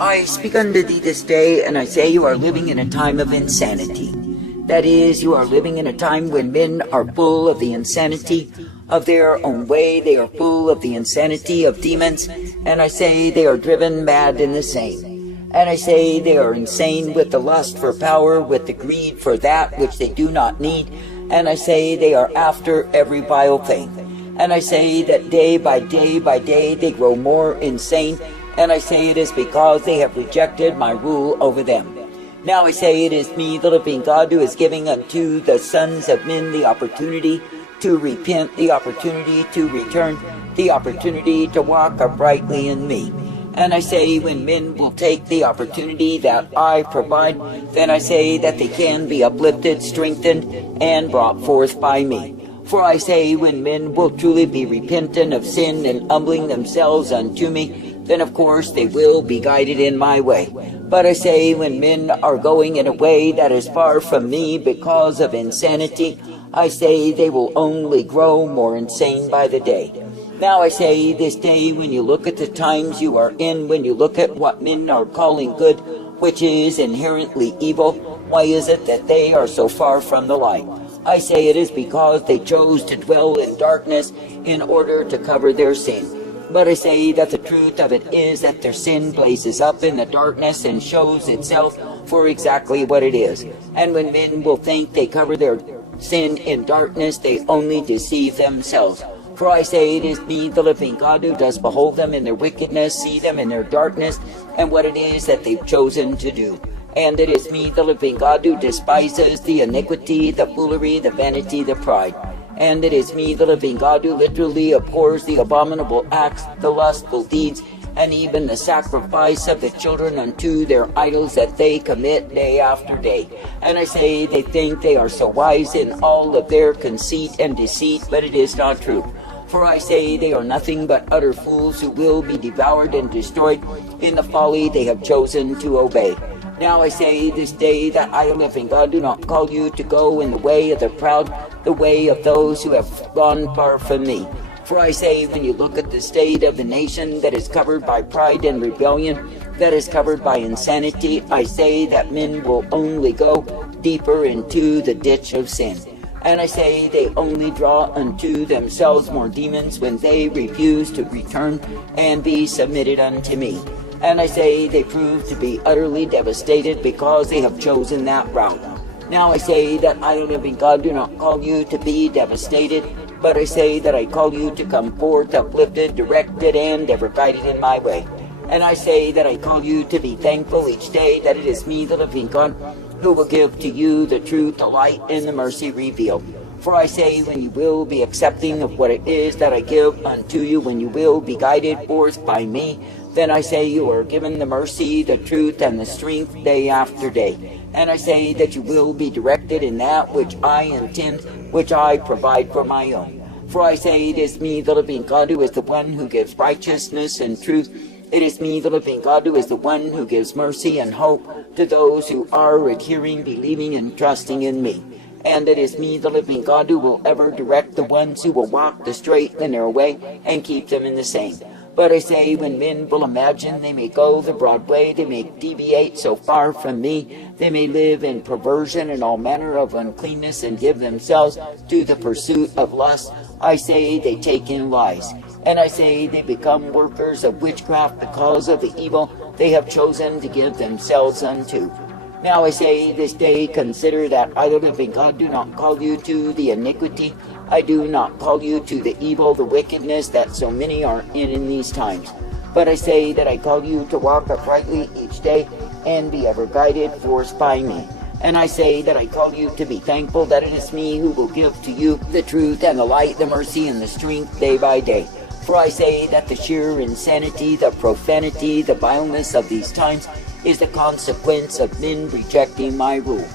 I speak unto thee this day, and I say you are living in a time of insanity. That is, you are living in a time when men are full of the insanity of their own way. They are full of the insanity of demons, and I say they are driven mad in the same. And I say they are insane with the lust for power, with the greed for that which they do not need. And I say they are after every vile thing. And I say that day by day they grow more insane. And I say it is because they have rejected my rule over them. Now I say it is me, the living God, who is giving unto the sons of men the opportunity to repent, the opportunity to return, the opportunity to walk uprightly in me. And I say when men will take the opportunity that I provide, then I say that they can be uplifted, strengthened, and brought forth by me. For I say when men will truly be repentant of sin and humbling themselves unto me, then of course they will be guided in my way. But I say when men are going in a way that is far from me because of insanity, I say they will only grow more insane by the day. Now I say this day, when you look at the times you are in, when you look at what men are calling good, which is inherently evil, why is it that they are so far from the light? I say it is because they chose to dwell in darkness in order to cover their sin. But I say that the truth of it is that their sin blazes up in the darkness and shows itself for exactly what it is. And when men will think they cover their sin in darkness, they only deceive themselves. For I say it is me, the living God, who does behold them in their wickedness, see them in their darkness, and what it is that they've chosen to do. And it is me, the living God, who despises the iniquity, the foolery, the vanity, the pride. And it is me, the living God, who literally abhors the abominable acts, the lustful deeds, and even the sacrifice of the children unto their idols that they commit day after day. And I say they think they are so wise in all of their conceit and deceit, but it is not true. For I say they are nothing but utter fools who will be devoured and destroyed in the folly they have chosen to obey. Now I say this day that I, the living God, do not call you to go in the way of the proud, the way of those who have gone far from me. For I say, when you look at the state of the nation that is covered by pride and rebellion, that is covered by insanity, I say that men will only go deeper into the ditch of sin. And I say they only draw unto themselves more demons when they refuse to return and be submitted unto me. And I say they prove to be utterly devastated because they have chosen that route. Now I say that I, the living God, do not call you to be devastated, but I say that I call you to come forth uplifted, directed, and ever guided in my way. And I say that I call you to be thankful each day that it is me, the living God, who will give to you the truth, the light, and the mercy revealed. For I say, when you will be accepting of what it is that I give unto you, when you will be guided forth by me, then I say you are given the mercy, the truth, and the strength day after day. And I say that you will be directed in that which I intend, which I provide for my own. For I say it is me, the living God, who is the one who gives righteousness and truth. It is me, the living God, who is the one who gives mercy and hope to those who are adhering, believing, and trusting in me. And it is me, the living God, who will ever direct the ones who will walk the straight and narrow way and keep them in the same. But I say, when men will imagine they may go the broad way, they may deviate so far from me, they may live in perversion and all manner of uncleanness and give themselves to the pursuit of lust, I say they take in lies. And I say they become workers of witchcraft because of the evil they have chosen to give themselves unto. Now I say this day, consider that I, the living God, do not call you to the iniquity. I do not call you to the evil, the wickedness that so many are in these times. But I say that I call you to walk uprightly each day and be ever guided forth by me. And I say that I call you to be thankful that it is me who will give to you the truth and the light, the mercy and the strength day by day. For I say that the sheer insanity, the profanity, the vileness of these times is the consequence of men rejecting my rule.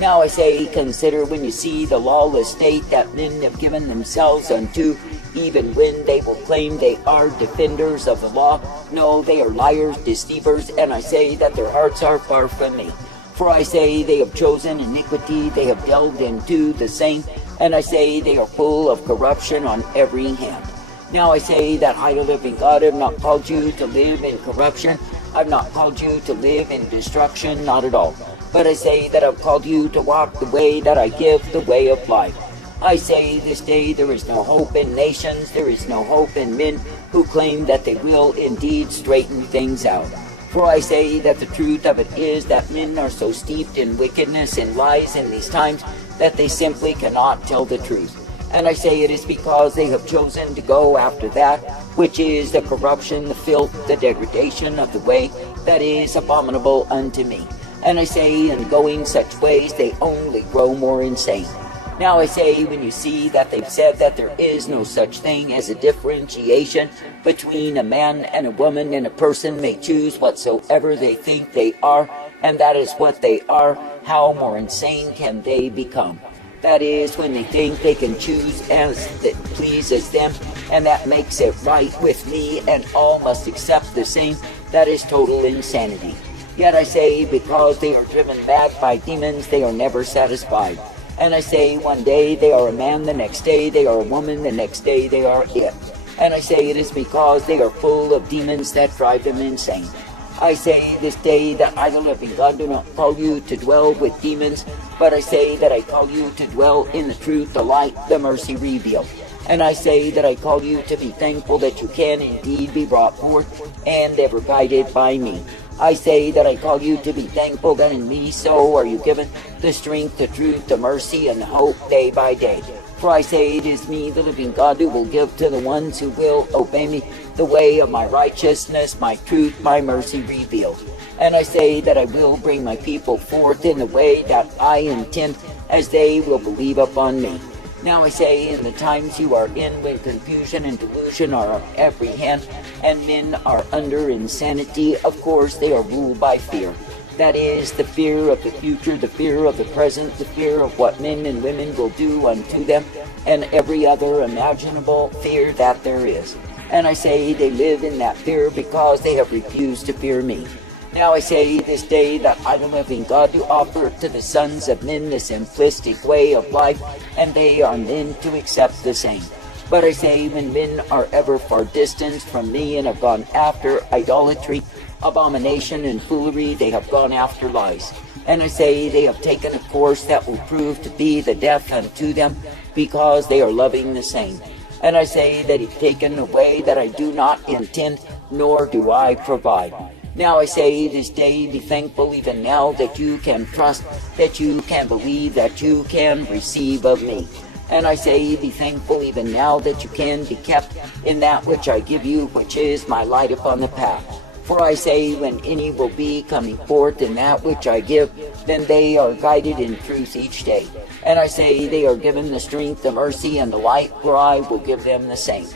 Now I say, consider when you see the lawless state that men have given themselves unto, even when they will claim they are defenders of the law. No, they are liars, deceivers, and I say that their hearts are far from me. For I say they have chosen iniquity, they have delved into the same, and I say they are full of corruption on every hand. Now I say that I, the living God, have not called you to live in corruption, I've not called you to live in destruction, not at all. But I say that I've called you to walk the way that I give, the way of life. I say this day there is no hope in nations, there is no hope in men who claim that they will indeed straighten things out. For I say that the truth of it is that men are so steeped in wickedness and lies in these times that they simply cannot tell the truth. And I say it is because they have chosen to go after that which is the corruption, the filth, the degradation of the way that is abominable unto me. And I say in going such ways they only grow more insane. Now I say, when you see that they've said that there is no such thing as a differentiation between a man and a woman, and a person may choose whatsoever they think they are, and that is what they are, how more insane can they become? That is, when they think they can choose as it pleases them, and that makes it right with me, and all must accept the same. That is total insanity. Yet I say, because they are driven mad by demons, they are never satisfied. And I say, one day they are a man, the next day they are a woman, the next day they are it. And I say it is because they are full of demons that drive them insane. I say this day that I, the living God, do not call you to dwell with demons, but I say that I call you to dwell in the truth, the light, the mercy revealed. And I say that I call you to be thankful that you can indeed be brought forth and ever guided by me. I say that I call you to be thankful that in me so are you given the strength, the truth, the mercy, and the hope day by day. For I say it is me, the living God, who will give to the ones who will obey me the way of my righteousness, my truth, my mercy revealed. And I say that I will bring my people forth in the way that I intend, as they will believe upon me. Now I say, in the times you are in, when confusion and delusion are on every hand, and men are under insanity, of course they are ruled by fear. That is, the fear of the future, the fear of the present, the fear of what men and women will do unto them, and every other imaginable fear that there is. And I say they live in that fear because they have refused to fear me. Now I say this day that I, the living God, do offer to the sons of men the simplistic way of life, and they are men to accept the same. But I say, when men are ever far distanced from me and have gone after idolatry, abomination, and foolery, they have gone after lies. And I say they have taken a course that will prove to be the death unto them, because they are loving the same. And I say that he's taken a way that I do not intend, nor do I provide. Now I say this day, be thankful even now that you can trust, that you can believe, that you can receive of me. And I say, be thankful even now that you can be kept in that which I give you, which is my light upon the path. For I say, when any will be coming forth in that which I give, then they are guided in truth each day. And I say, they are given the strength, the mercy, and the light, for I will give them the same.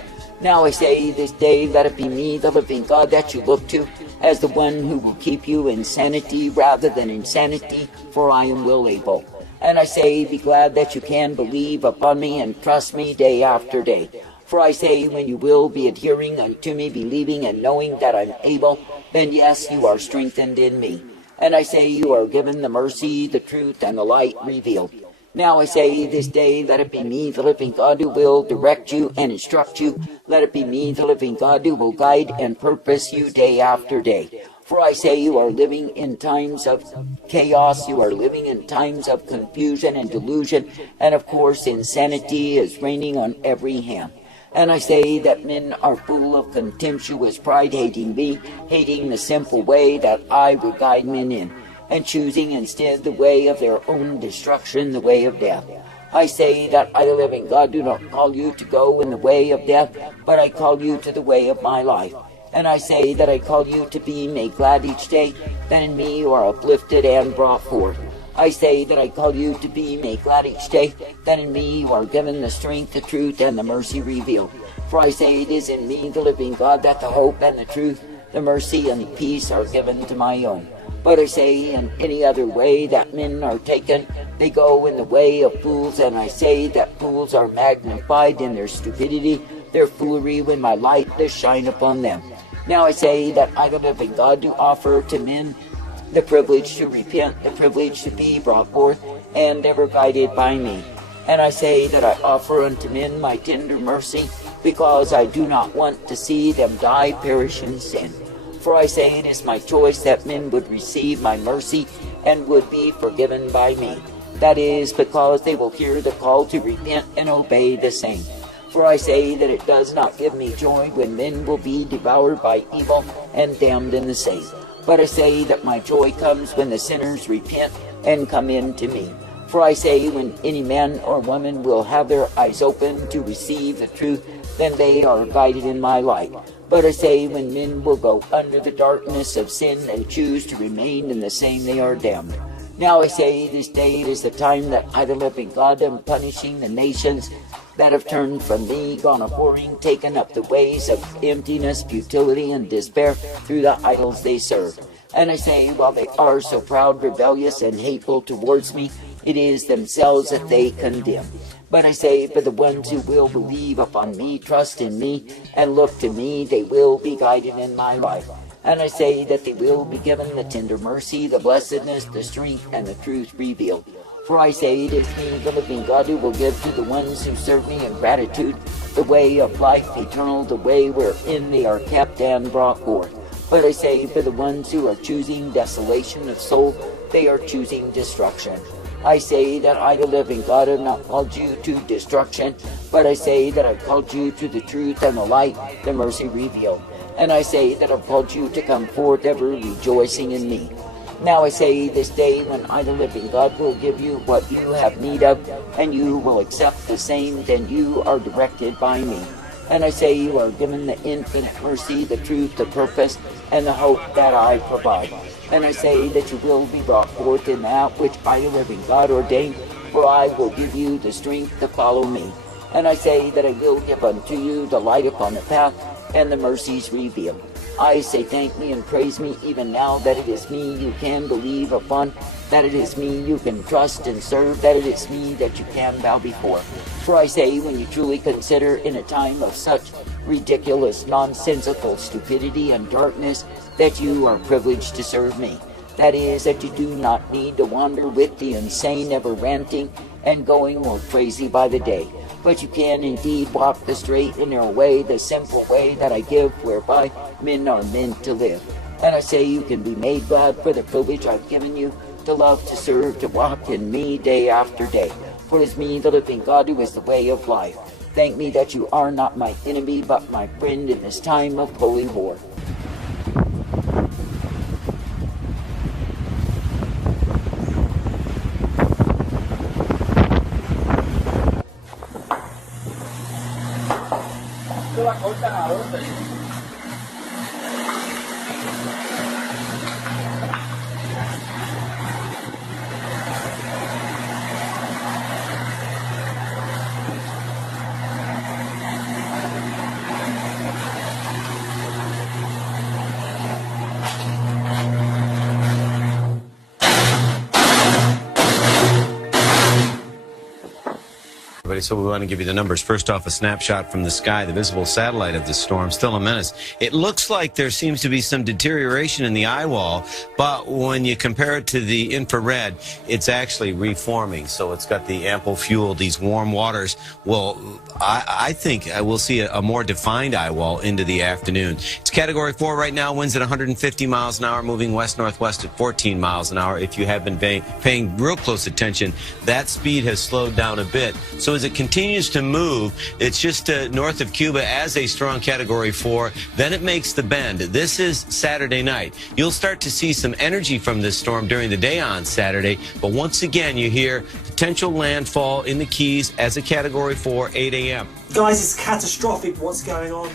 Now I say this day, let it be me, the living God, that you look to, as the one who will keep you in sanity rather than insanity, for I am well able. And I say, be glad that you can believe upon me and trust me day after day. For I say, when you will be adhering unto me, believing and knowing that I'm able, then yes, you are strengthened in me. And I say, you are given the mercy, the truth, and the light revealed. Now I say this day, let it be me, the living God, who will direct you and instruct you. Let it be me, the living God, who will guide and purpose you day after day. For I say, you are living in times of chaos, you are living in times of confusion and delusion, and of course insanity is reigning on every hand. And I say that men are full of contemptuous pride, hating me, hating the simple way that I would guide men in, and choosing instead the way of their own destruction, the way of death. I say that I, the living God, do not call you to go in the way of death, but I call you to the way of my life. And I say that I call you to be made glad each day, that in me you are uplifted and brought forth. I say that I call you to be made glad each day, that in me you are given the strength, the truth, and the mercy revealed. For I say it is in me, the living God, that the hope and the truth, the mercy and the peace are given to my own. But I say, in any other way that men are taken, they go in the way of fools, and I say that fools are magnified in their stupidity, their foolery, when my light does shine upon them. Now I say that I, the living God, do offer to men the privilege to repent, the privilege to be brought forth, and ever guided by me. And I say that I offer unto men my tender mercy, because I do not want to see them die, perish in sin. For I say it is my choice that men would receive my mercy and would be forgiven by me. That is because they will hear the call to repent and obey the same. For I say that it does not give me joy when men will be devoured by evil and damned in the same. But I say that my joy comes when the sinners repent and come in to me. For I say when any man or woman will have their eyes open to receive the truth, then they are guided in my light. But I say when men will go under the darkness of sin and choose to remain in the same, they are damned. Now I say this day is the time that I, the living God, am punishing the nations that have turned from me, gone a-whoring, taken up the ways of emptiness, futility, and despair through the idols they serve. And I say, while they are so proud, rebellious, and hateful towards me, it is themselves that they condemn. But I say, for the ones who will believe upon me, trust in me, and look to me, they will be guided in my life. And I say that they will be given the tender mercy, the blessedness, the strength, and the truth revealed. For I say it is me, the living God, who will give to the ones who serve me in gratitude the way of life eternal, the way wherein they are kept and brought forth. But I say, for the ones who are choosing desolation of soul, they are choosing destruction. I say that I, the living God, have not called you to destruction, but I say that I've called you to the truth and the light, the mercy revealed. And I say that I've called you to come forth ever rejoicing in me. Now I say this day, when I, the living God, will give you what you have need of, and you will accept the same, then you are directed by me. And I say you are given the infinite mercy, the truth, the purpose, and the hope that I provide. And I say that you will be brought forth in that which I, the living God, ordained, for I will give you the strength to follow me. And I say that I will give unto you the light upon the path, and the mercies revealed. I say thank me and praise me even now that it is me you can believe upon, that it is me you can trust and serve, that it is me that you can bow before. For I say, when you truly consider in a time of such ridiculous, nonsensical stupidity and darkness, that you are privileged to serve me. That is, that you do not need to wander with the insane, ever ranting and going more crazy by the day. But you can indeed walk the straight and narrow way, the simple way that I give, whereby men are meant to live. And I say you can be made glad for the privilege I've given you to love, to serve, to walk in me day after day. For it is me, the living God, who is the way of life. Thank me that you are not my enemy, but my friend in this time of holy war. So we want to give you the numbers. First off, a snapshot from the sky, the visible satellite of the storm, still a menace. It looks like there seems to be some deterioration in the eye wall, but when you compare it to the infrared, it's actually reforming. So it's got the ample fuel, these warm waters. Well, I think we'll see a more defined eye wall into the afternoon. It's Category 4 right now, winds at 150 miles an hour, moving west-northwest at 14 miles an hour. If you have been paying real close attention, that speed has slowed down a bit. So as it continues to move, it's just north of Cuba as a strong Category 4. Then it makes the bend. This is Saturday night. You'll start to see some energy from this storm during the day on Saturday, but once again, you hear potential landfall in the Keys as a Category 4, 8 a.m. Guys, it's catastrophic what's going on.